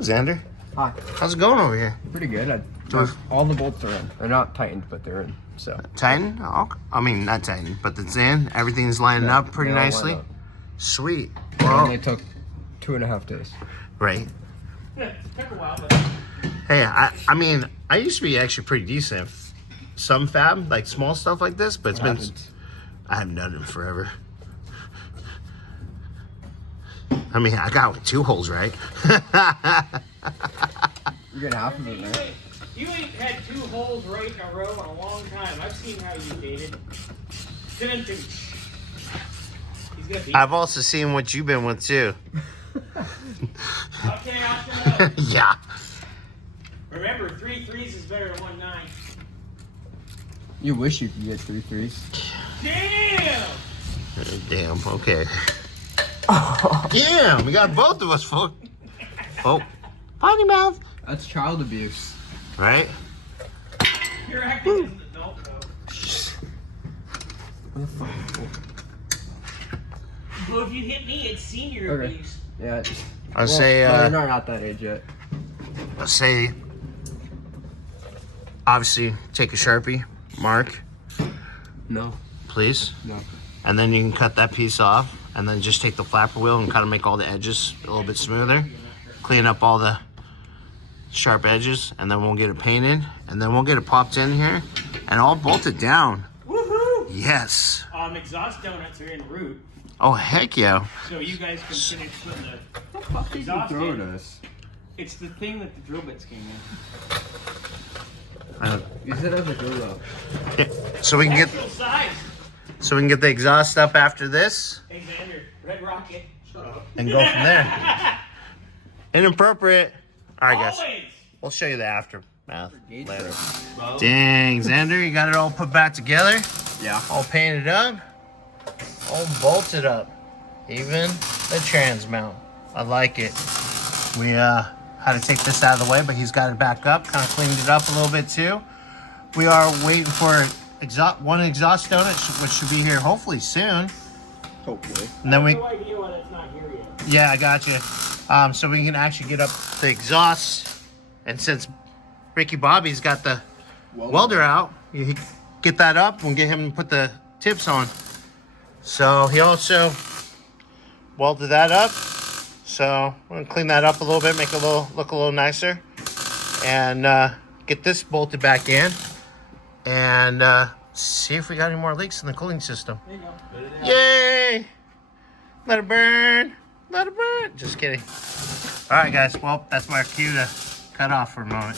Xander, Hi. how's it going over here? Pretty good. All the bolts are in. They're not tightened, but they're in. So Tighten? Oh, I mean, not tighten, but it's in. Everything's lining up pretty they all nicely. line up. Sweet. It Well, only took 2.5 days. right. Yeah, it took a while, but Hey, I mean, I used to be actually pretty decent. Some fab, like small stuff like this, but it's been. I haven't done it in forever. I mean, I got 2 holes, right? You get half of it, right? you ain't had 2 holes right in a row in a long time. I've seen how you dated. He's gonna beat. I've also seen what you've been with too. Okay, Austin. Yeah. Remember, 3 threes is better than 1 9. You wish you could get 3 threes. Damn! Damn. Okay. Damn, we got both of us, folks. Oh, potty mouth. That's child abuse. Right? You're acting as an adult, though. What the fuck? Well, if you hit me, it's senior Okay. abuse. Yeah. I'll say. You're not that age yet. Let's say. Obviously, take a Sharpie, mark, No. please, No. and then you can cut that piece off, and then just take the flapper wheel and kind of make all the edges a little bit smoother, clean up all the sharp edges, and then we'll get it painted, and then we'll get it popped in here, and all bolted down. Woohoo! Yes. Exhaust donuts are en route, Oh heck yeah. so you guys can finish putting the What the fuck did you exhaust throw in. at us? It's the thing that the drill bits came in. Use it as a dildo. So we can get Actual size. the exhaust up after this Hey, Xander, Red Rocket. Shut up. and go from there. Inappropriate. All right, guys. Always. We'll show you the aftermath later. Dang, Xander, you got it all put back together, Yeah. all painted up, all bolted up, even the trans mount. I like it. We had to take this out of the way, but he's got it back up, kind of cleaned it up a little bit too. We are waiting for one exhaust donut, which should be here hopefully soon. Hopefully. And then we, No idea why that's not here yet. yeah, I got you. So we can actually get up the exhaust, and since Ricky Bobby's got the welder out, you get that up. We'll get him to put the tips on. So he also welded that up. So we're gonna clean that up a little bit, make it look a little nicer, and get this bolted back in, and see if we got any more leaks in the cooling system. There you go. Yay! Let it burn. Let it burn. Just kidding. All right, guys. Well, that's my cue to cut off for a moment.